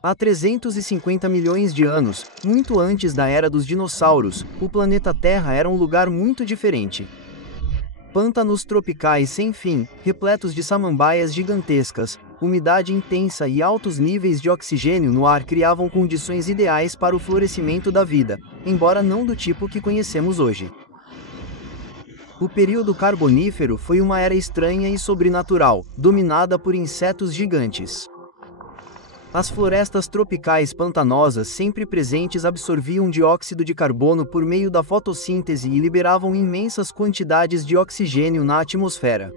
Há 350 milhões de anos, muito antes da era dos dinossauros, o planeta Terra era um lugar muito diferente. Pântanos tropicais sem fim, repletos de samambaias gigantescas, umidade intensa e altos níveis de oxigênio no ar criavam condições ideais para o florescimento da vida, embora não do tipo que conhecemos hoje. O período Carbonífero foi uma era estranha e sobrenatural, dominada por insetos gigantes. As florestas tropicais pantanosas sempre presentes absorviam dióxido de carbono por meio da fotossíntese e liberavam imensas quantidades de oxigênio na atmosfera.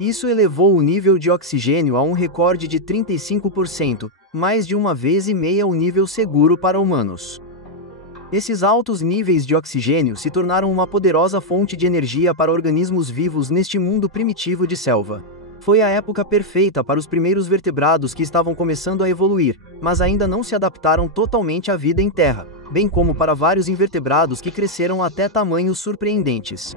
Isso elevou o nível de oxigênio a um recorde de 35%, mais de uma vez e meia o nível seguro para humanos. Esses altos níveis de oxigênio se tornaram uma poderosa fonte de energia para organismos vivos neste mundo primitivo de selva. Foi a época perfeita para os primeiros vertebrados que estavam começando a evoluir, mas ainda não se adaptaram totalmente à vida em terra, bem como para vários invertebrados que cresceram até tamanhos surpreendentes.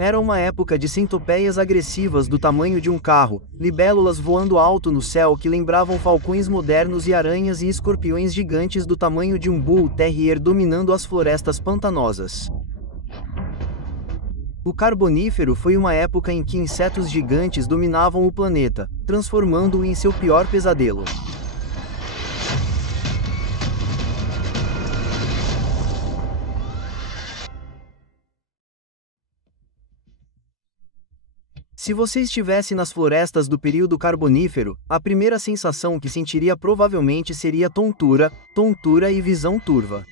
Era uma época de centopeias agressivas do tamanho de um carro, libélulas voando alto no céu que lembravam falcões modernos e aranhas e escorpiões gigantes do tamanho de um bull terrier dominando as florestas pantanosas. O Carbonífero foi uma época em que insetos gigantes dominavam o planeta, transformando-o em seu pior pesadelo. Se você estivesse nas florestas do período Carbonífero, a primeira sensação que sentiria provavelmente seria tontura e visão turva.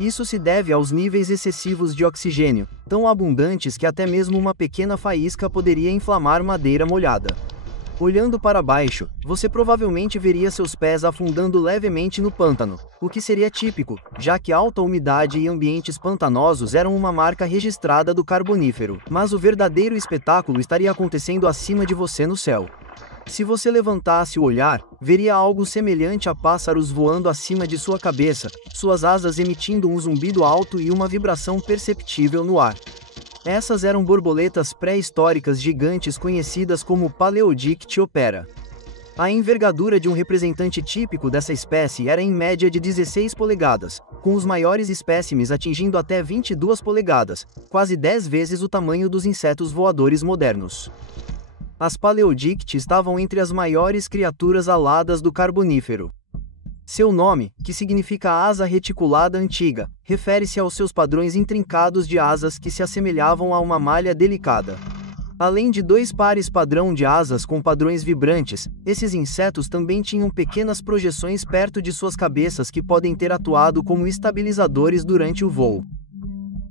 Isso se deve aos níveis excessivos de oxigênio, tão abundantes que até mesmo uma pequena faísca poderia inflamar madeira molhada. Olhando para baixo, você provavelmente veria seus pés afundando levemente no pântano, o que seria típico, já que alta umidade e ambientes pantanosos eram uma marca registrada do Carbonífero. Mas o verdadeiro espetáculo estaria acontecendo acima de você no céu. Se você levantasse o olhar, veria algo semelhante a pássaros voando acima de sua cabeça, suas asas emitindo um zumbido alto e uma vibração perceptível no ar. Essas eram borboletas pré-históricas gigantes conhecidas como Paleodictyoptera. A envergadura de um representante típico dessa espécie era em média de 16 polegadas, com os maiores espécimes atingindo até 22 polegadas, quase 10 vezes o tamanho dos insetos voadores modernos. As Paleodicty estavam entre as maiores criaturas aladas do Carbonífero. Seu nome, que significa asa reticulada antiga, refere-se aos seus padrões intrincados de asas que se assemelhavam a uma malha delicada. Além de dois pares padrão de asas com padrões vibrantes, esses insetos também tinham pequenas projeções perto de suas cabeças que podem ter atuado como estabilizadores durante o voo.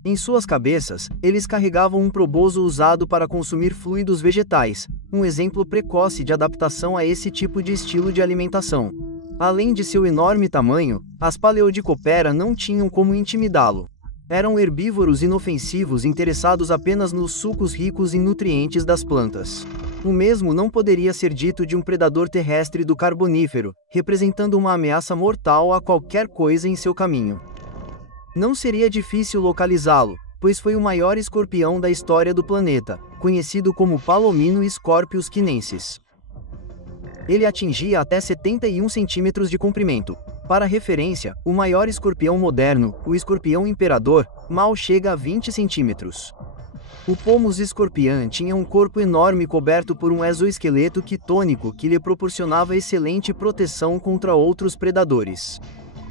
Em suas cabeças, eles carregavam um proboso usado para consumir fluidos vegetais, um exemplo precoce de adaptação a esse tipo de estilo de alimentação. Além de seu enorme tamanho, as Paleodicoptera não tinham como intimidá-lo. Eram herbívoros inofensivos interessados apenas nos sucos ricos em nutrientes das plantas. O mesmo não poderia ser dito de um predador terrestre do Carbonífero, representando uma ameaça mortal a qualquer coisa em seu caminho. Não seria difícil localizá-lo, pois foi o maior escorpião da história do planeta, conhecido como Palomino Scorpius chinensis. Ele atingia até 71 centímetros de comprimento. Para referência, o maior escorpião moderno, o escorpião imperador, mal chega a 20 centímetros. O Pomus scorpion tinha um corpo enorme coberto por um exoesqueleto quitônico que lhe proporcionava excelente proteção contra outros predadores.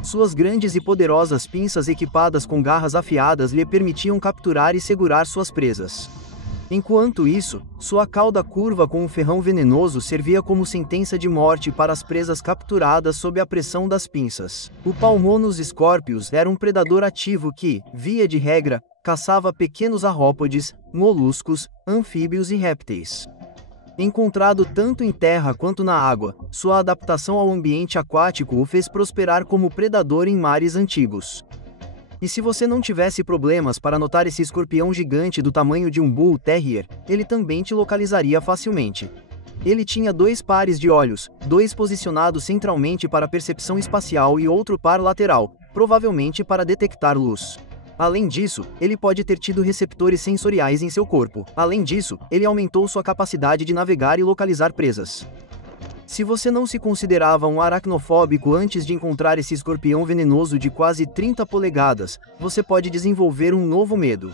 Suas grandes e poderosas pinças equipadas com garras afiadas lhe permitiam capturar e segurar suas presas. Enquanto isso, sua cauda curva com um ferrão venenoso servia como sentença de morte para as presas capturadas sob a pressão das pinças. O Palmonus scorpius era um predador ativo que, via de regra, caçava pequenos arrópodes, moluscos, anfíbios e répteis. Encontrado tanto em terra quanto na água, sua adaptação ao ambiente aquático o fez prosperar como predador em mares antigos. E se você não tivesse problemas para notar esse escorpião gigante do tamanho de um bull terrier, ele também te localizaria facilmente. Ele tinha dois pares de olhos, dois posicionados centralmente para percepção espacial e outro par lateral, provavelmente para detectar luz. Além disso, ele pode ter tido receptores sensoriais em seu corpo. Além disso, ele aumentou sua capacidade de navegar e localizar presas. Se você não se considerava um aracnofóbico antes de encontrar esse escorpião venenoso de quase 30 polegadas, você pode desenvolver um novo medo.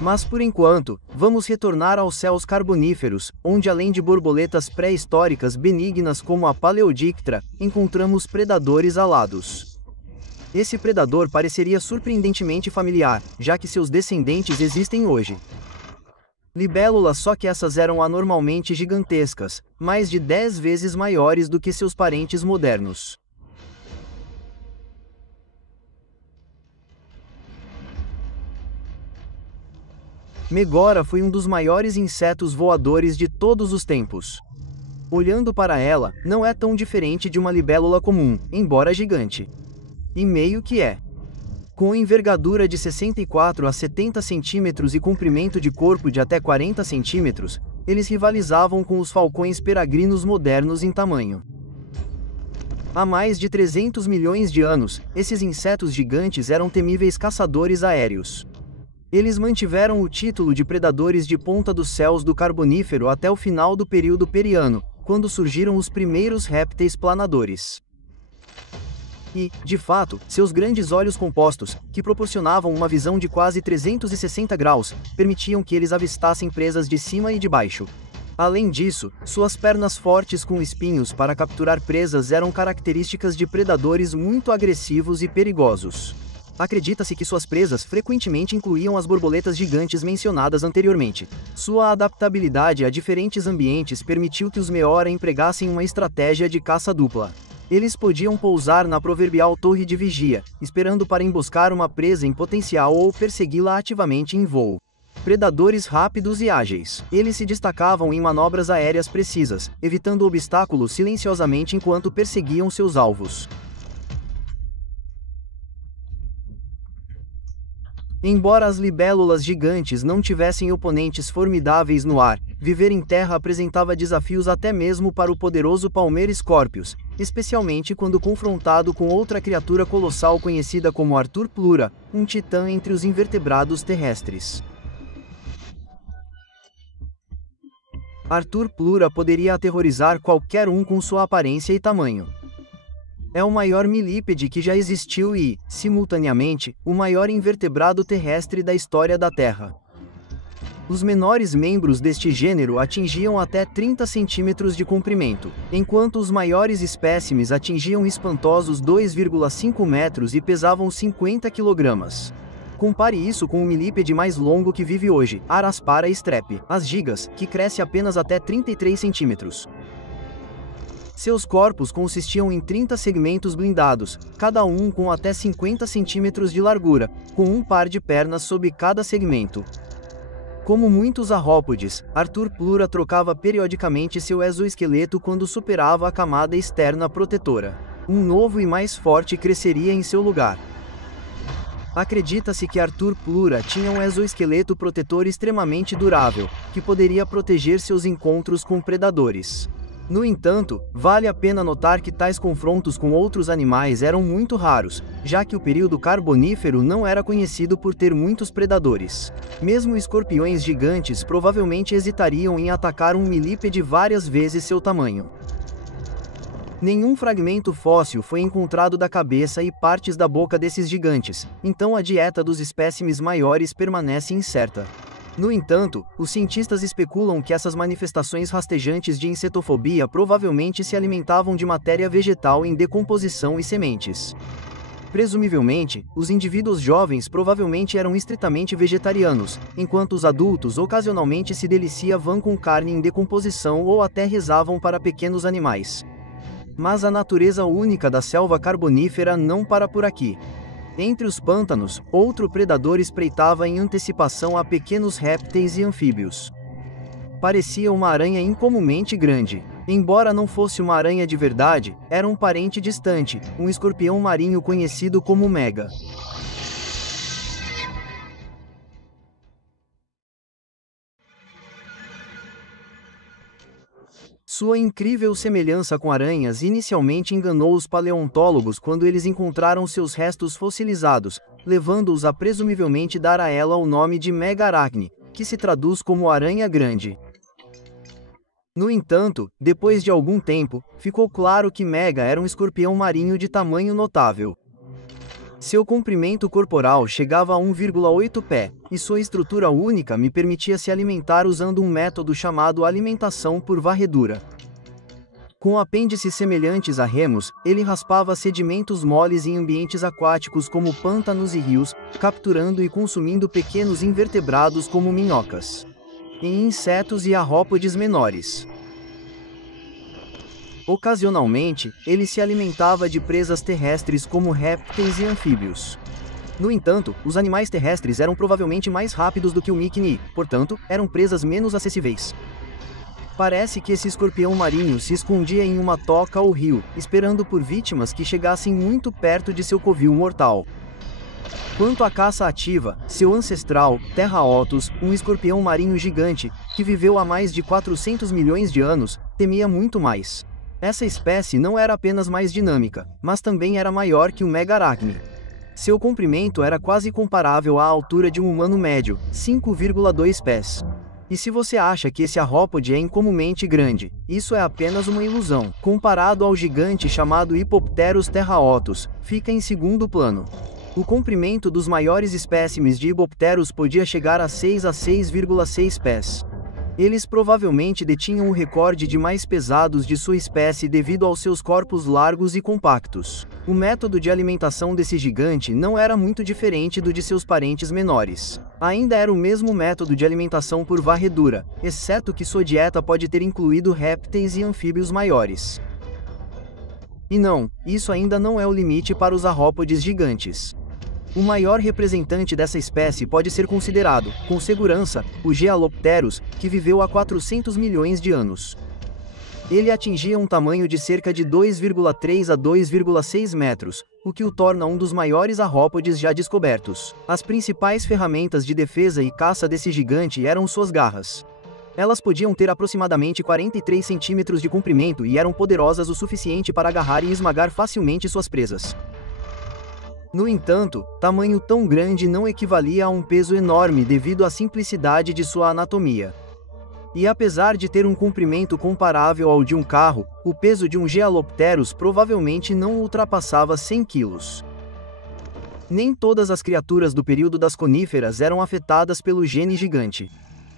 Mas por enquanto, vamos retornar aos céus carboníferos, onde além de borboletas pré-históricas benignas como a Paleodictra, encontramos predadores alados. Esse predador pareceria surpreendentemente familiar, já que seus descendentes existem hoje. Libélulas, só que essas eram anormalmente gigantescas, mais de 10 vezes maiores do que seus parentes modernos. Megora foi um dos maiores insetos voadores de todos os tempos. Olhando para ela, não é tão diferente de uma libélula comum, embora gigante. E meio que é. Com envergadura de 64 a 70 centímetros e comprimento de corpo de até 40 centímetros, eles rivalizavam com os falcões peregrinos modernos em tamanho. Há mais de 300 milhões de anos, esses insetos gigantes eram temíveis caçadores aéreos. Eles mantiveram o título de predadores de ponta dos céus do Carbonífero até o final do período Periano, quando surgiram os primeiros répteis planadores. E, de fato, seus grandes olhos compostos, que proporcionavam uma visão de quase 360 graus, permitiam que eles avistassem presas de cima e de baixo. Além disso, suas pernas fortes com espinhos para capturar presas eram características de predadores muito agressivos e perigosos. Acredita-se que suas presas frequentemente incluíam as borboletas gigantes mencionadas anteriormente. Sua adaptabilidade a diferentes ambientes permitiu que os Meora empregassem uma estratégia de caça dupla. Eles podiam pousar na proverbial torre de vigia, esperando para emboscar uma presa em potencial ou persegui-la ativamente em voo. Predadores rápidos e ágeis. Eles se destacavam em manobras aéreas precisas, evitando obstáculos silenciosamente enquanto perseguiam seus alvos. Embora as libélulas gigantes não tivessem oponentes formidáveis no ar, viver em terra apresentava desafios até mesmo para o poderoso Palmer Scorpius, especialmente quando confrontado com outra criatura colossal conhecida como Arthur Plura, um titã entre os invertebrados terrestres. Arthur Plura poderia aterrorizar qualquer um com sua aparência e tamanho. É o maior milípede que já existiu e, simultaneamente, o maior invertebrado terrestre da história da Terra. Os menores membros deste gênero atingiam até 30 centímetros de comprimento, enquanto os maiores espécimes atingiam espantosos 2,5 metros e pesavam 50 quilogramas. Compare isso com o milípede mais longo que vive hoje, Araspara strepe, as gigas, que cresce apenas até 33 centímetros. Seus corpos consistiam em 30 segmentos blindados, cada um com até 50 centímetros de largura, com um par de pernas sob cada segmento. Como muitos arrópodes, Arthur Plura trocava periodicamente seu exoesqueleto quando superava a camada externa protetora. Um novo e mais forte cresceria em seu lugar. Acredita-se que Arthur Plura tinha um exoesqueleto protetor extremamente durável, que poderia proteger seus encontros com predadores. No entanto, vale a pena notar que tais confrontos com outros animais eram muito raros, já que o período Carbonífero não era conhecido por ter muitos predadores. Mesmo escorpiões gigantes provavelmente hesitariam em atacar um milípede várias vezes seu tamanho. Nenhum fragmento fóssil foi encontrado da cabeça e partes da boca desses gigantes, então a dieta dos espécimes maiores permanece incerta. No entanto, os cientistas especulam que essas manifestações rastejantes de insetofobia provavelmente se alimentavam de matéria vegetal em decomposição e sementes. Presumivelmente, os indivíduos jovens provavelmente eram estritamente vegetarianos, enquanto os adultos ocasionalmente se deliciavam com carne em decomposição ou até rezavam para pequenos animais. Mas a natureza única da selva carbonífera não para por aqui. Entre os pântanos, outro predador espreitava em antecipação a pequenos répteis e anfíbios. Parecia uma aranha incomumente grande. Embora não fosse uma aranha de verdade, era um parente distante, um escorpião marinho conhecido como mega. Sua incrível semelhança com aranhas inicialmente enganou os paleontólogos quando eles encontraram seus restos fossilizados, levando-os a presumivelmente dar a ela o nome de Megaracne, que se traduz como aranha grande. No entanto, depois de algum tempo, ficou claro que Mega era um escorpião marinho de tamanho notável. Seu comprimento corporal chegava a 1,8 pé, e sua estrutura única me permitia se alimentar usando um método chamado alimentação por varredura. Com apêndices semelhantes a remos, ele raspava sedimentos moles em ambientes aquáticos como pântanos e rios, capturando e consumindo pequenos invertebrados como minhocas e insetos e arrópodes menores. Ocasionalmente, ele se alimentava de presas terrestres como répteis e anfíbios. No entanto, os animais terrestres eram provavelmente mais rápidos do que o Miquini, portanto, eram presas menos acessíveis. Parece que esse escorpião marinho se escondia em uma toca ou rio, esperando por vítimas que chegassem muito perto de seu covil mortal. Quanto à caça ativa, seu ancestral, Terraotus, um escorpião marinho gigante, que viveu há mais de 400 milhões de anos, temia muito mais. Essa espécie não era apenas mais dinâmica, mas também era maior que o Megaracne. Seu comprimento era quase comparável à altura de um humano médio, 5,2 pés. E se você acha que esse arrópode é incomumente grande, isso é apenas uma ilusão. Comparado ao gigante chamado Hipopterus terraotus, fica em segundo plano. O comprimento dos maiores espécimes de Hipopterus podia chegar a 6 a 6,6 pés. Eles provavelmente detinham o recorde de mais pesados de sua espécie devido aos seus corpos largos e compactos. O método de alimentação desse gigante não era muito diferente do de seus parentes menores. Ainda era o mesmo método de alimentação por varredura, exceto que sua dieta pode ter incluído répteis e anfíbios maiores. E não, isso ainda não é o limite para os arrópodes gigantes. O maior representante dessa espécie pode ser considerado, com segurança, o Gealopterus, que viveu há 400 milhões de anos. Ele atingia um tamanho de cerca de 2,3 a 2,6 metros, o que o torna um dos maiores arrópodes já descobertos. As principais ferramentas de defesa e caça desse gigante eram suas garras. Elas podiam ter aproximadamente 43 centímetros de comprimento e eram poderosas o suficiente para agarrar e esmagar facilmente suas presas. No entanto, tamanho tão grande não equivalia a um peso enorme devido à simplicidade de sua anatomia. E apesar de ter um comprimento comparável ao de um carro, o peso de um Gealopterus provavelmente não ultrapassava 100 quilos. Nem todas as criaturas do período das coníferas eram afetadas pelo gene gigante.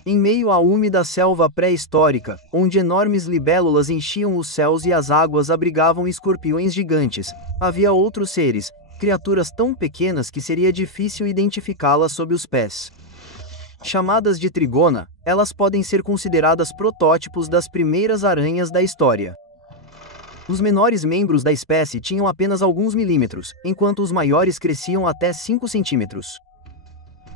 Em meio à úmida selva pré-histórica, onde enormes libélulas enchiam os céus e as águas abrigavam escorpiões gigantes, havia outros seres, criaturas tão pequenas que seria difícil identificá-las sob os pés. Chamadas de trigona, elas podem ser consideradas protótipos das primeiras aranhas da história. Os menores membros da espécie tinham apenas alguns milímetros, enquanto os maiores cresciam até 5 centímetros.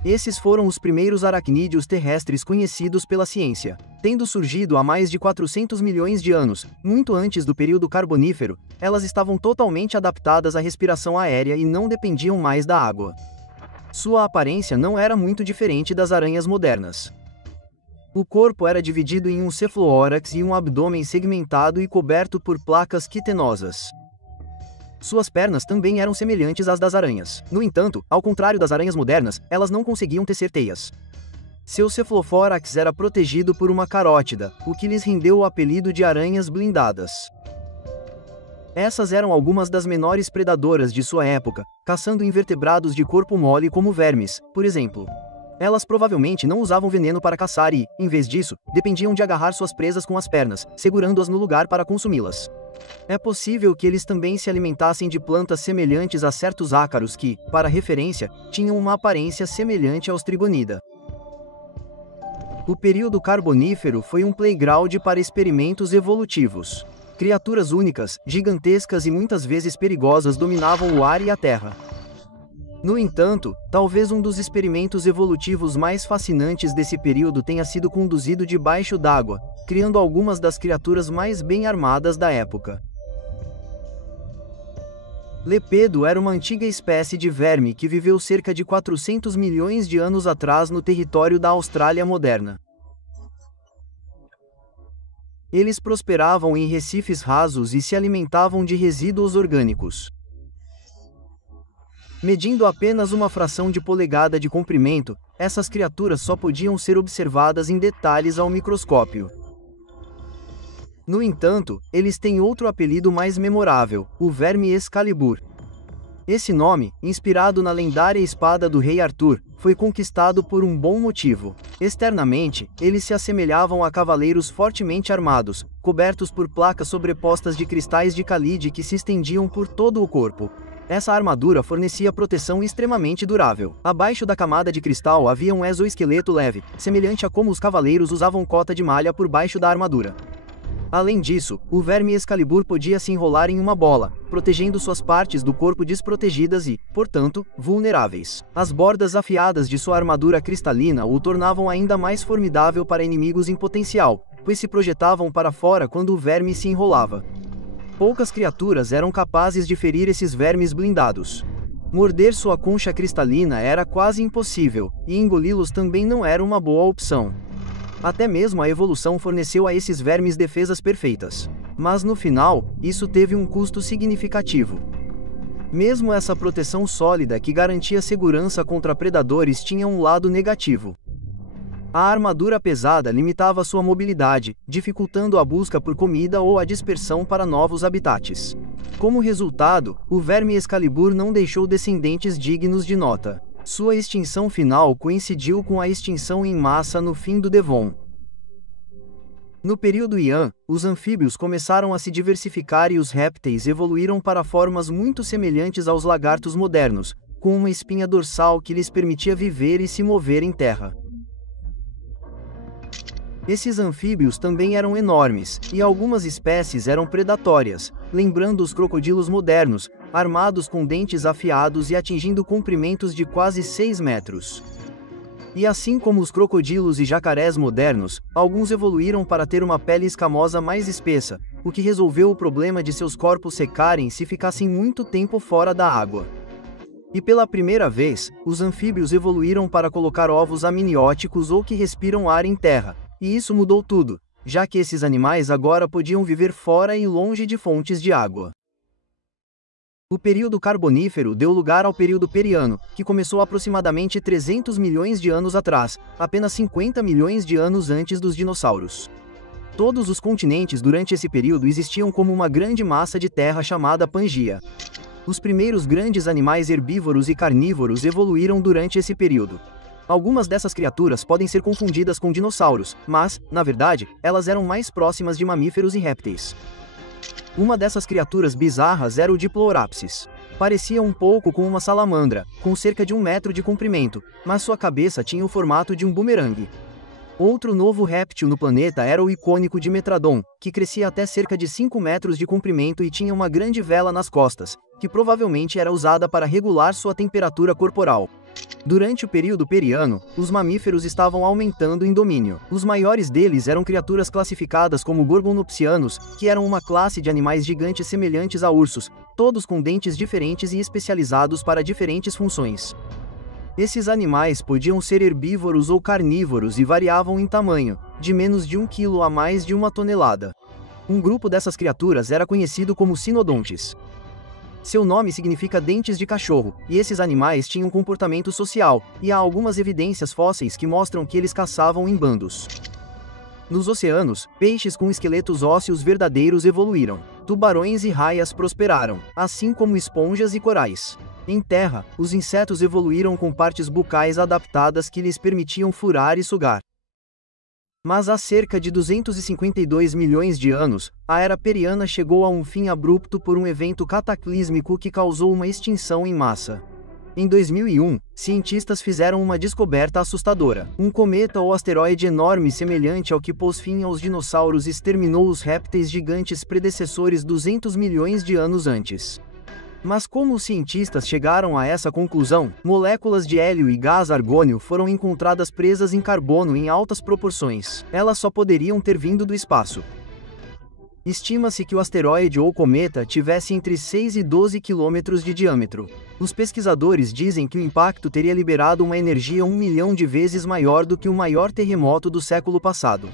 Esses foram os primeiros aracnídeos terrestres conhecidos pela ciência. Tendo surgido há mais de 400 milhões de anos, muito antes do período carbonífero, elas estavam totalmente adaptadas à respiração aérea e não dependiam mais da água. Sua aparência não era muito diferente das aranhas modernas. O corpo era dividido em um cefalotórax e um abdômen segmentado e coberto por placas quitenosas. Suas pernas também eram semelhantes às das aranhas. No entanto, ao contrário das aranhas modernas, elas não conseguiam tecer teias. Seu cefalofórax era protegido por uma carótida, o que lhes rendeu o apelido de aranhas blindadas. Essas eram algumas das menores predadoras de sua época, caçando invertebrados de corpo mole como vermes, por exemplo. Elas provavelmente não usavam veneno para caçar e, em vez disso, dependiam de agarrar suas presas com as pernas, segurando-as no lugar para consumi-las. É possível que eles também se alimentassem de plantas semelhantes a certos ácaros que, para referência, tinham uma aparência semelhante aos trigonida. O período carbonífero foi um playground para experimentos evolutivos. Criaturas únicas, gigantescas e muitas vezes perigosas dominavam o ar e a terra. No entanto, talvez um dos experimentos evolutivos mais fascinantes desse período tenha sido conduzido debaixo d'água, criando algumas das criaturas mais bem armadas da época. Lepedo era uma antiga espécie de verme que viveu cerca de 400 milhões de anos atrás no território da Austrália moderna. Eles prosperavam em recifes rasos e se alimentavam de resíduos orgânicos. Medindo apenas uma fração de polegada de comprimento, essas criaturas só podiam ser observadas em detalhes ao microscópio. No entanto, eles têm outro apelido mais memorável, o Verme Excalibur. Esse nome, inspirado na lendária espada do rei Arthur, foi conquistado por um bom motivo. Externamente, eles se assemelhavam a cavaleiros fortemente armados, cobertos por placas sobrepostas de cristais de Khalid que se estendiam por todo o corpo. Essa armadura fornecia proteção extremamente durável. Abaixo da camada de cristal havia um exoesqueleto leve, semelhante a como os cavaleiros usavam cota de malha por baixo da armadura. Além disso, o Verme Excalibur podia se enrolar em uma bola, protegendo suas partes do corpo desprotegidas e, portanto, vulneráveis. As bordas afiadas de sua armadura cristalina o tornavam ainda mais formidável para inimigos em potencial, pois se projetavam para fora quando o verme se enrolava. Poucas criaturas eram capazes de ferir esses vermes blindados. Morder sua concha cristalina era quase impossível, e engoli-los também não era uma boa opção. Até mesmo a evolução forneceu a esses vermes defesas perfeitas. Mas no final, isso teve um custo significativo. Mesmo essa proteção sólida que garantia segurança contra predadores tinha um lado negativo. A armadura pesada limitava sua mobilidade, dificultando a busca por comida ou a dispersão para novos habitats. Como resultado, o Verme Excalibur não deixou descendentes dignos de nota. Sua extinção final coincidiu com a extinção em massa no fim do Devon. No período Heian, os anfíbios começaram a se diversificar e os répteis evoluíram para formas muito semelhantes aos lagartos modernos, com uma espinha dorsal que lhes permitia viver e se mover em terra. Esses anfíbios também eram enormes, e algumas espécies eram predatórias, lembrando os crocodilos modernos, armados com dentes afiados e atingindo comprimentos de quase 6 metros. E assim como os crocodilos e jacarés modernos, alguns evoluíram para ter uma pele escamosa mais espessa, o que resolveu o problema de seus corpos secarem se ficassem muito tempo fora da água. E pela primeira vez, os anfíbios evoluíram para colocar ovos amnióticos ou que respiram ar em terra. E isso mudou tudo, já que esses animais agora podiam viver fora e longe de fontes de água. O período Carbonífero deu lugar ao período Periano, que começou aproximadamente 300 milhões de anos atrás, apenas 50 milhões de anos antes dos dinossauros. Todos os continentes durante esse período existiam como uma grande massa de terra chamada Pangaea. Os primeiros grandes animais herbívoros e carnívoros evoluíram durante esse período. Algumas dessas criaturas podem ser confundidas com dinossauros, mas, na verdade, elas eram mais próximas de mamíferos e répteis. Uma dessas criaturas bizarras era o Diplorapsis. Parecia um pouco com uma salamandra, com cerca de 1 metro de comprimento, mas sua cabeça tinha o formato de um bumerangue. Outro novo réptil no planeta era o icônico Dimetradon, que crescia até cerca de 5 metros de comprimento e tinha uma grande vela nas costas, que provavelmente era usada para regular sua temperatura corporal. Durante o período Periano, os mamíferos estavam aumentando em domínio. Os maiores deles eram criaturas classificadas como Gorgonopsianos, que eram uma classe de animais gigantes semelhantes a ursos, todos com dentes diferentes e especializados para diferentes funções. Esses animais podiam ser herbívoros ou carnívoros e variavam em tamanho, de menos de 1 quilo a mais de 1 tonelada. Um grupo dessas criaturas era conhecido como Sinodontes. Seu nome significa dentes de cachorro, e esses animais tinham comportamento social, e há algumas evidências fósseis que mostram que eles caçavam em bandos. Nos oceanos, peixes com esqueletos ósseos verdadeiros evoluíram. Tubarões e raias prosperaram, assim como esponjas e corais. Em terra, os insetos evoluíram com partes bucais adaptadas que lhes permitiam furar e sugar. Mas há cerca de 252 milhões de anos, a Era Periana chegou a um fim abrupto por um evento cataclísmico que causou uma extinção em massa. Em 2001, cientistas fizeram uma descoberta assustadora. Um cometa ou asteroide enorme semelhante ao que pôs fim aos dinossauros exterminou os répteis gigantes predecessores 200 milhões de anos antes. Mas como os cientistas chegaram a essa conclusão? Moléculas de hélio e gás argônio foram encontradas presas em carbono em altas proporções. Elas só poderiam ter vindo do espaço. Estima-se que o asteroide ou cometa tivesse entre 6 e 12 quilômetros de diâmetro. Os pesquisadores dizem que o impacto teria liberado uma energia 1 milhão de vezes maior do que o maior terremoto do século passado.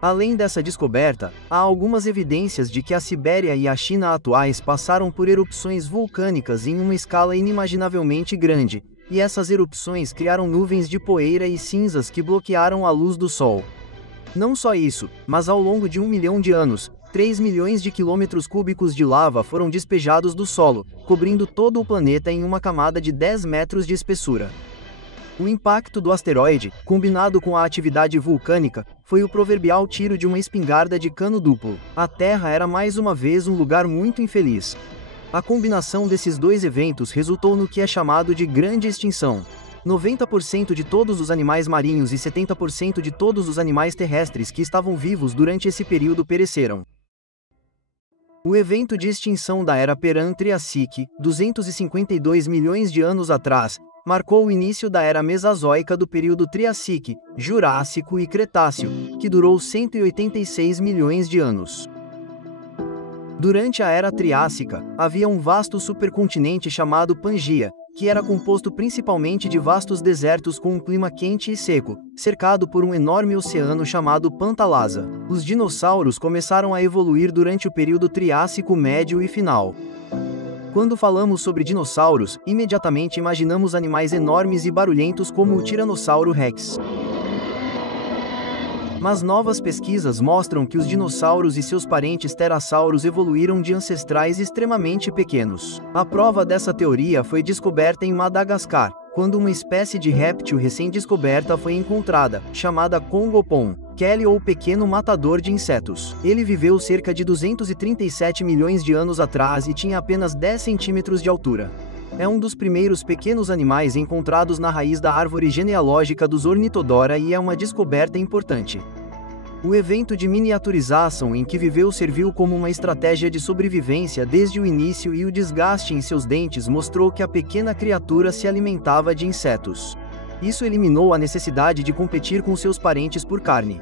Além dessa descoberta, há algumas evidências de que a Sibéria e a China atuais passaram por erupções vulcânicas em uma escala inimaginavelmente grande, e essas erupções criaram nuvens de poeira e cinzas que bloquearam a luz do Sol. Não só isso, mas ao longo de 1 milhão de anos, 3 milhões de quilômetros cúbicos de lava foram despejados do solo, cobrindo todo o planeta em uma camada de 10 metros de espessura. O impacto do asteroide, combinado com a atividade vulcânica, foi o proverbial tiro de uma espingarda de cano duplo. A Terra era mais uma vez um lugar muito infeliz. A combinação desses dois eventos resultou no que é chamado de Grande Extinção. 90% de todos os animais marinhos e 70% de todos os animais terrestres que estavam vivos durante esse período pereceram. O evento de extinção da era Perã-Triassique, 252 milhões de anos atrás, marcou o início da era Mesozoica do período Triassique, Jurássico e Cretáceo, que durou 186 milhões de anos. Durante a era Triássica, havia um vasto supercontinente chamado Pangaea, que era composto principalmente de vastos desertos com um clima quente e seco, cercado por um enorme oceano chamado Pantalasa. Os dinossauros começaram a evoluir durante o período Triássico Médio e Final. Quando falamos sobre dinossauros, imediatamente imaginamos animais enormes e barulhentos como o Tiranossauro Rex. Mas novas pesquisas mostram que os dinossauros e seus parentes pterassauros evoluíram de ancestrais extremamente pequenos. A prova dessa teoria foi descoberta em Madagascar, quando uma espécie de réptil recém-descoberta foi encontrada, chamada Congopon, Kelly ou pequeno matador de insetos. Ele viveu cerca de 237 milhões de anos atrás e tinha apenas 10 centímetros de altura. É um dos primeiros pequenos animais encontrados na raiz da árvore genealógica dos Ornitodora e é uma descoberta importante. O evento de miniaturização em que viveu serviu como uma estratégia de sobrevivência desde o início e o desgaste em seus dentes mostrou que a pequena criatura se alimentava de insetos. Isso eliminou a necessidade de competir com seus parentes por carne.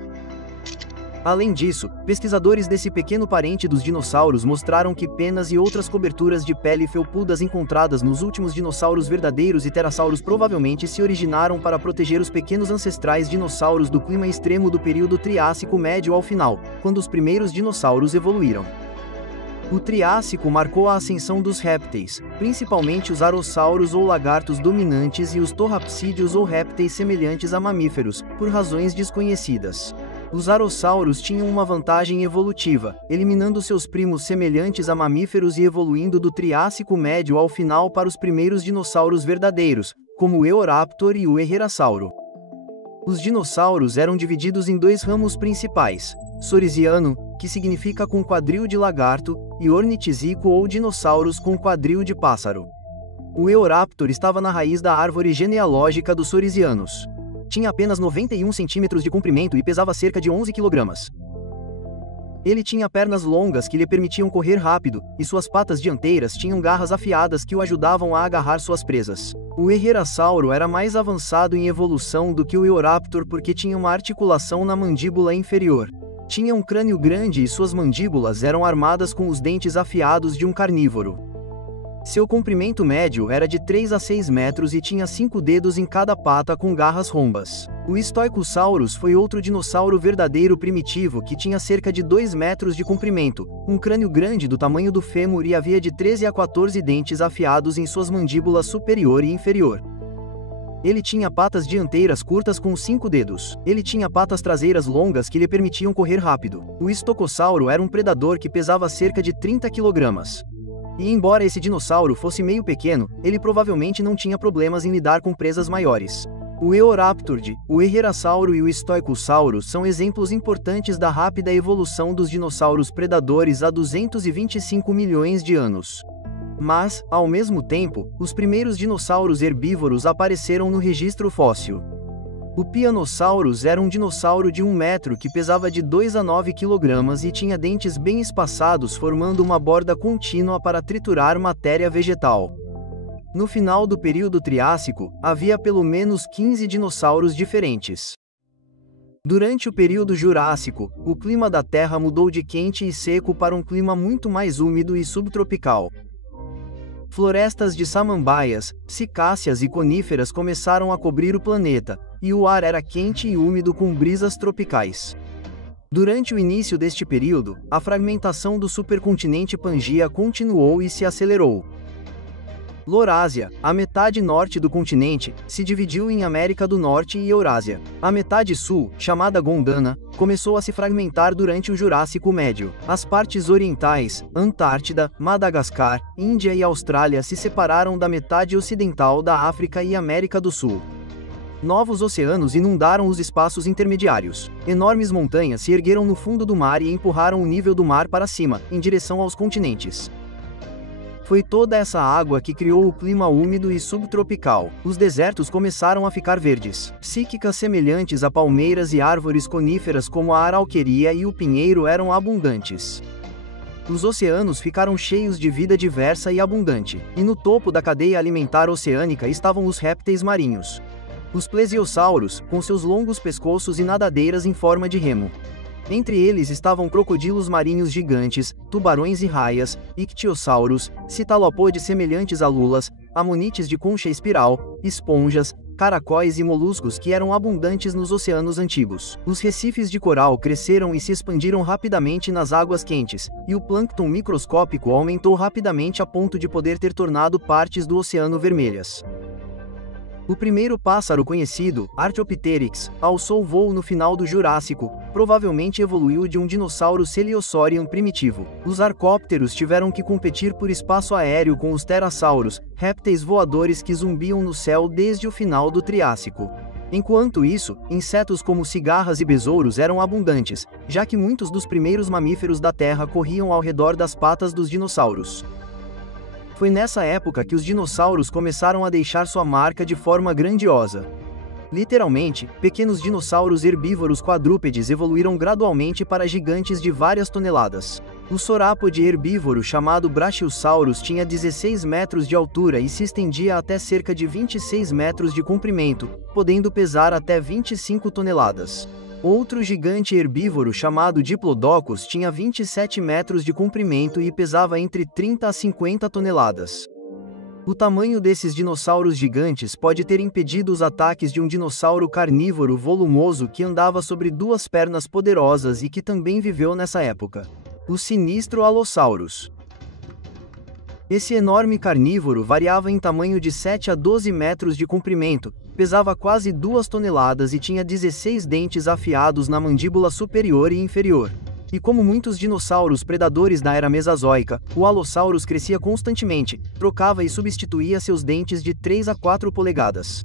Além disso, pesquisadores desse pequeno parente dos dinossauros mostraram que penas e outras coberturas de pele felpudas encontradas nos últimos dinossauros verdadeiros e pterassauros provavelmente se originaram para proteger os pequenos ancestrais dinossauros do clima extremo do período Triássico Médio ao final, quando os primeiros dinossauros evoluíram. O Triássico marcou a ascensão dos répteis, principalmente os arossauros ou lagartos dominantes e os torrapsídeos ou répteis semelhantes a mamíferos, por razões desconhecidas. Os arossauros tinham uma vantagem evolutiva, eliminando seus primos semelhantes a mamíferos e evoluindo do Triássico Médio ao final para os primeiros dinossauros verdadeiros, como o Eoraptor e o Herrerasauro. Os dinossauros eram divididos em dois ramos principais: Sauriziano, que significa com quadril de lagarto, e Ornitisíaco ou dinossauros com quadril de pássaro. O Eoraptor estava na raiz da árvore genealógica dos Saurizianos. Tinha apenas 91 centímetros de comprimento e pesava cerca de 11 kg. Ele tinha pernas longas que lhe permitiam correr rápido, e suas patas dianteiras tinham garras afiadas que o ajudavam a agarrar suas presas. O Herrerasauro era mais avançado em evolução do que o Eoraptor porque tinha uma articulação na mandíbula inferior. Tinha um crânio grande e suas mandíbulas eram armadas com os dentes afiados de um carnívoro. Seu comprimento médio era de 3 a 6 metros e tinha 5 dedos em cada pata com garras rombas. O Stoicosaurus foi outro dinossauro verdadeiro primitivo que tinha cerca de 2 metros de comprimento, um crânio grande do tamanho do fêmur e havia de 13 a 14 dentes afiados em suas mandíbulas superior e inferior. Ele tinha patas dianteiras curtas com 5 dedos. Ele tinha patas traseiras longas que lhe permitiam correr rápido. O Estocossauro era um predador que pesava cerca de 30 kg. E embora esse dinossauro fosse meio pequeno, ele provavelmente não tinha problemas em lidar com presas maiores. O Eoraptor, o Herrerasauro e o Stoicosaurus são exemplos importantes da rápida evolução dos dinossauros predadores há 225 milhões de anos. Mas, ao mesmo tempo, os primeiros dinossauros herbívoros apareceram no registro fóssil. O Pianosaurus era um dinossauro de 1 metro que pesava de 2 a 9 kg e tinha dentes bem espaçados formando uma borda contínua para triturar matéria vegetal. No final do período Triássico, havia pelo menos 15 dinossauros diferentes. Durante o período Jurássico, o clima da Terra mudou de quente e seco para um clima muito mais úmido e subtropical. Florestas de samambaias, cicáceas e coníferas começaram a cobrir o planeta, e o ar era quente e úmido com brisas tropicais. Durante o início deste período, a fragmentação do supercontinente Pangaea continuou e se acelerou. Laurásia, a metade norte do continente, se dividiu em América do Norte e Eurásia. A metade sul, chamada Gondwana, começou a se fragmentar durante o Jurássico Médio. As partes orientais, Antártida, Madagascar, Índia e Austrália se separaram da metade ocidental da África e América do Sul. Novos oceanos inundaram os espaços intermediários. Enormes montanhas se ergueram no fundo do mar e empurraram o nível do mar para cima, em direção aos continentes. Foi toda essa água que criou o clima úmido e subtropical. Os desertos começaram a ficar verdes. Psíquicas semelhantes a palmeiras e árvores coníferas como a arauqueria e o pinheiro eram abundantes. Os oceanos ficaram cheios de vida diversa e abundante. E no topo da cadeia alimentar oceânica estavam os répteis marinhos. Os plesiosauros, com seus longos pescoços e nadadeiras em forma de remo. Entre eles estavam crocodilos marinhos gigantes, tubarões e raias, ictiossauros, cefalópodes semelhantes a lulas, amonites de concha espiral, esponjas, caracóis e moluscos que eram abundantes nos oceanos antigos. Os recifes de coral cresceram e se expandiram rapidamente nas águas quentes, e o plâncton microscópico aumentou rapidamente a ponto de poder ter tornado partes do Oceano vermelhas. O primeiro pássaro conhecido, Archaeopteryx, alçou voo no final do Jurássico, provavelmente evoluiu de um dinossauro Coelurosauриan primitivo. Os arcópteros tiveram que competir por espaço aéreo com os pterossauros, répteis voadores que zumbiam no céu desde o final do Triássico. Enquanto isso, insetos como cigarras e besouros eram abundantes, já que muitos dos primeiros mamíferos da Terra corriam ao redor das patas dos dinossauros. Foi nessa época que os dinossauros começaram a deixar sua marca de forma grandiosa. Literalmente, pequenos dinossauros herbívoros quadrúpedes evoluíram gradualmente para gigantes de várias toneladas. O saurópode herbívoro chamado Brachiosaurus tinha 16 metros de altura e se estendia até cerca de 26 metros de comprimento, podendo pesar até 25 toneladas. Outro gigante herbívoro chamado Diplodocus tinha 27 metros de comprimento e pesava entre 30 a 50 toneladas. O tamanho desses dinossauros gigantes pode ter impedido os ataques de um dinossauro carnívoro volumoso que andava sobre duas pernas poderosas e que também viveu nessa época. O sinistro Allosaurus. Esse enorme carnívoro variava em tamanho de 7 a 12 metros de comprimento, pesava quase 2 toneladas e tinha 16 dentes afiados na mandíbula superior e inferior. E como muitos dinossauros predadores da era Mesozoica, o Allosaurus crescia constantemente, trocava e substituía seus dentes de 3 a 4 polegadas.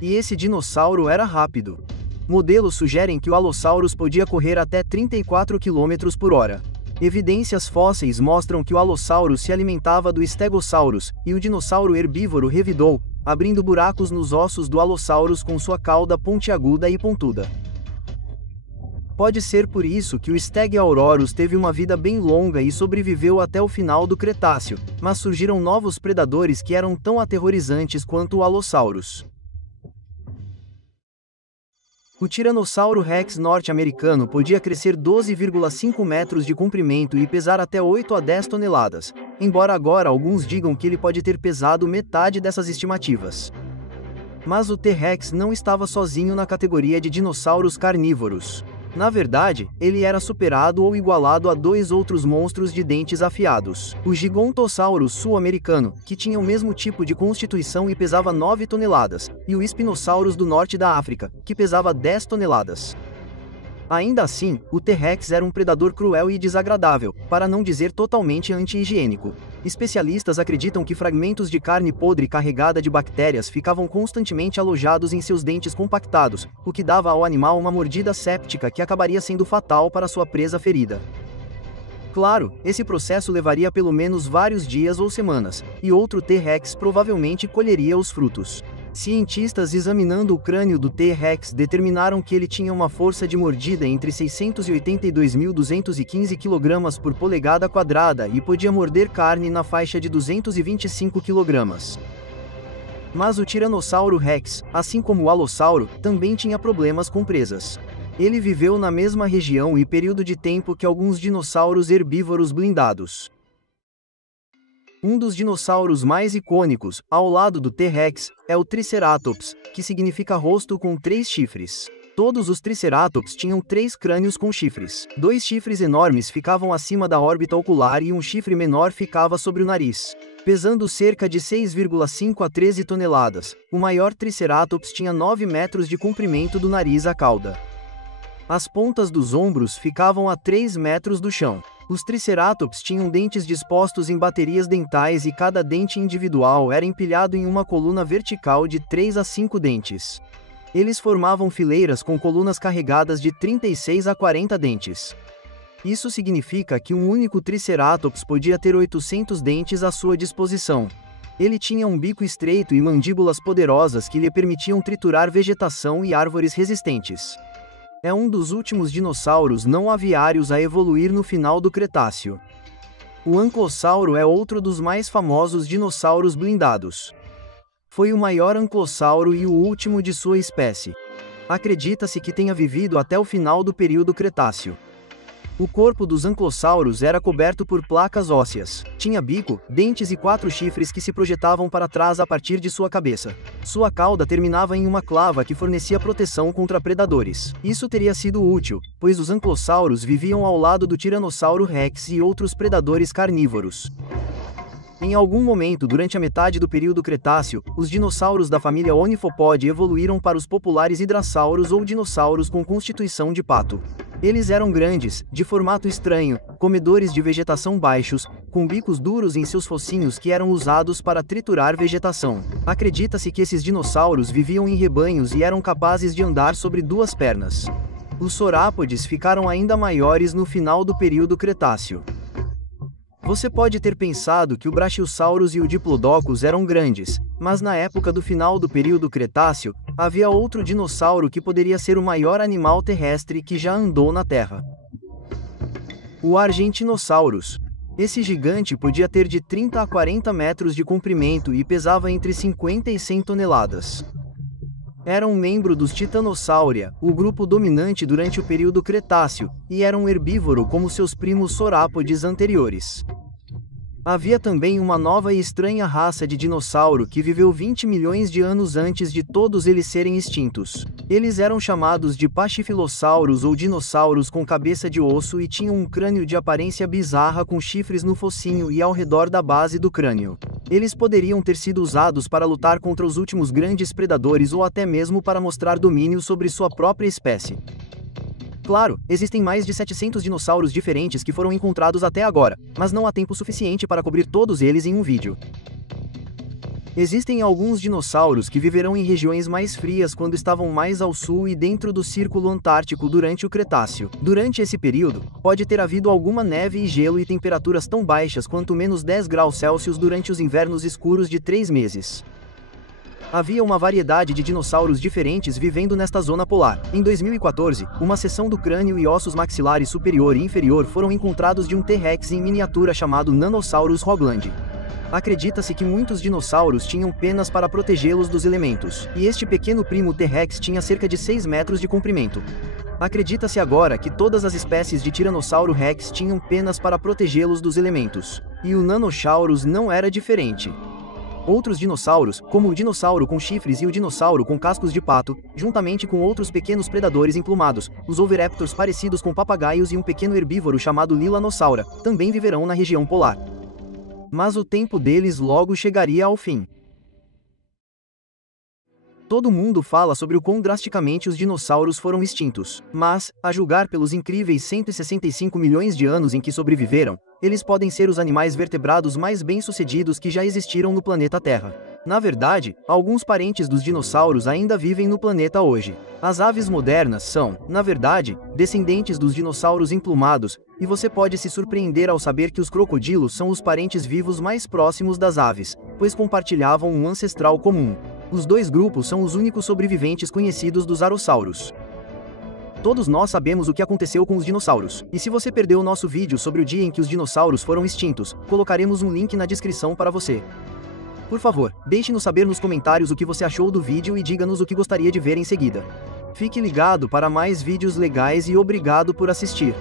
E esse dinossauro era rápido. Modelos sugerem que o Allosaurus podia correr até 34 km por hora. Evidências fósseis mostram que o Allosaurus se alimentava do Stegosaurus, e o dinossauro herbívoro revidou, abrindo buracos nos ossos do Allosaurus com sua cauda pontiaguda e pontuda. Pode ser por isso que o Stegosaurus teve uma vida bem longa e sobreviveu até o final do Cretáceo, mas surgiram novos predadores que eram tão aterrorizantes quanto o Allosaurus. O Tiranossauro Rex norte-americano podia crescer 12,5 metros de comprimento e pesar até 8 a 10 toneladas, embora agora alguns digam que ele pode ter pesado metade dessas estimativas. Mas o T-Rex não estava sozinho na categoria de dinossauros carnívoros. Na verdade, ele era superado ou igualado a dois outros monstros de dentes afiados. O Gigantossauro sul-americano, que tinha o mesmo tipo de constituição e pesava 9 toneladas, e o Spinosaurus do norte da África, que pesava 10 toneladas. Ainda assim, o T-Rex era um predador cruel e desagradável, para não dizer totalmente anti-higiênico. Especialistas acreditam que fragmentos de carne podre carregada de bactérias ficavam constantemente alojados em seus dentes compactados, o que dava ao animal uma mordida séptica que acabaria sendo fatal para sua presa ferida. Claro, esse processo levaria pelo menos vários dias ou semanas, e outro T-Rex provavelmente colheria os frutos. Cientistas examinando o crânio do T-Rex determinaram que ele tinha uma força de mordida entre 682.215 kg por polegada quadrada e podia morder carne na faixa de 225 kg. Mas o Tiranossauro Rex, assim como o Allosauro, também tinha problemas com presas. Ele viveu na mesma região e período de tempo que alguns dinossauros herbívoros blindados. Um dos dinossauros mais icônicos, ao lado do T-Rex, é o Triceratops, que significa rosto com 3 chifres. Todos os Triceratops tinham 3 crânios com chifres. 2 chifres enormes ficavam acima da órbita ocular e um chifre menor ficava sobre o nariz. Pesando cerca de 6,5 a 13 toneladas, o maior Triceratops tinha 9 metros de comprimento do nariz à cauda. As pontas dos ombros ficavam a 3 metros do chão. Os Triceratops tinham dentes dispostos em baterias dentais e cada dente individual era empilhado em uma coluna vertical de 3 a 5 dentes. Eles formavam fileiras com colunas carregadas de 36 a 40 dentes. Isso significa que um único Triceratops podia ter 800 dentes à sua disposição. Ele tinha um bico estreito e mandíbulas poderosas que lhe permitiam triturar vegetação e árvores resistentes. É um dos últimos dinossauros não aviários a evoluir no final do Cretáceo. O Anclossauro é outro dos mais famosos dinossauros blindados. Foi o maior anclossauro e o último de sua espécie. Acredita-se que tenha vivido até o final do período Cretáceo. O corpo dos anclossauros era coberto por placas ósseas. Tinha bico, dentes e 4 chifres que se projetavam para trás a partir de sua cabeça. Sua cauda terminava em uma clava que fornecia proteção contra predadores. Isso teria sido útil, pois os anclossauros viviam ao lado do Tiranossauro Rex e outros predadores carnívoros. Em algum momento durante a metade do período Cretáceo, os dinossauros da família Ornithopod evoluíram para os populares hidrassauros ou dinossauros com constituição de pato. Eles eram grandes, de formato estranho, comedores de vegetação baixos, com bicos duros em seus focinhos que eram usados para triturar vegetação. Acredita-se que esses dinossauros viviam em rebanhos e eram capazes de andar sobre 2 pernas. Os saurópodes ficaram ainda maiores no final do período Cretáceo. Você pode ter pensado que o Brachiosaurus e o Diplodocus eram grandes, mas na época do final do período Cretáceo, havia outro dinossauro que poderia ser o maior animal terrestre que já andou na Terra. O Argentinosaurus. Esse gigante podia ter de 30 a 40 metros de comprimento e pesava entre 50 e 100 toneladas. Era um membro dos Titanossauria, o grupo dominante durante o período Cretáceo, e era um herbívoro como seus primos saurópodes anteriores. Havia também uma nova e estranha raça de dinossauro que viveu 20 milhões de anos antes de todos eles serem extintos. Eles eram chamados de Pachyphilosaurus ou dinossauros com cabeça de osso e tinham um crânio de aparência bizarra com chifres no focinho e ao redor da base do crânio. Eles poderiam ter sido usados para lutar contra os últimos grandes predadores ou até mesmo para mostrar domínio sobre sua própria espécie. Claro, existem mais de 700 dinossauros diferentes que foram encontrados até agora, mas não há tempo suficiente para cobrir todos eles em um vídeo. Existem alguns dinossauros que viverão em regiões mais frias quando estavam mais ao sul e dentro do Círculo Antártico durante o Cretáceo. Durante esse período, pode ter havido alguma neve e gelo e temperaturas tão baixas quanto menos 10 graus Celsius durante os invernos escuros de 3 meses. Havia uma variedade de dinossauros diferentes vivendo nesta zona polar. Em 2014, uma seção do crânio e ossos maxilares superior e inferior foram encontrados de um T-Rex em miniatura chamado Nanosaurus hogland. Acredita-se que muitos dinossauros tinham penas para protegê-los dos elementos, e este pequeno primo T-Rex tinha cerca de 6 metros de comprimento. Acredita-se agora que todas as espécies de Tiranossauro Rex tinham penas para protegê-los dos elementos, e o Nanosaurus não era diferente. Outros dinossauros, como o dinossauro com chifres e o dinossauro com cascos de pato, juntamente com outros pequenos predadores emplumados, os oviraptors parecidos com papagaios e um pequeno herbívoro chamado Lilanosaura, também viverão na região polar. Mas o tempo deles logo chegaria ao fim. Todo mundo fala sobre o quão drasticamente os dinossauros foram extintos, mas, a julgar pelos incríveis 165 milhões de anos em que sobreviveram, eles podem ser os animais vertebrados mais bem-sucedidos que já existiram no planeta Terra. Na verdade, alguns parentes dos dinossauros ainda vivem no planeta hoje. As aves modernas são, na verdade, descendentes dos dinossauros emplumados, e você pode se surpreender ao saber que os crocodilos são os parentes vivos mais próximos das aves, pois compartilhavam um ancestral comum. Os 2 grupos são os únicos sobreviventes conhecidos dos arossauros. Todos nós sabemos o que aconteceu com os dinossauros, e se você perdeu o nosso vídeo sobre o dia em que os dinossauros foram extintos, colocaremos um link na descrição para você. Por favor, deixe-nos saber nos comentários o que você achou do vídeo e diga-nos o que gostaria de ver em seguida. Fique ligado para mais vídeos legais e obrigado por assistir.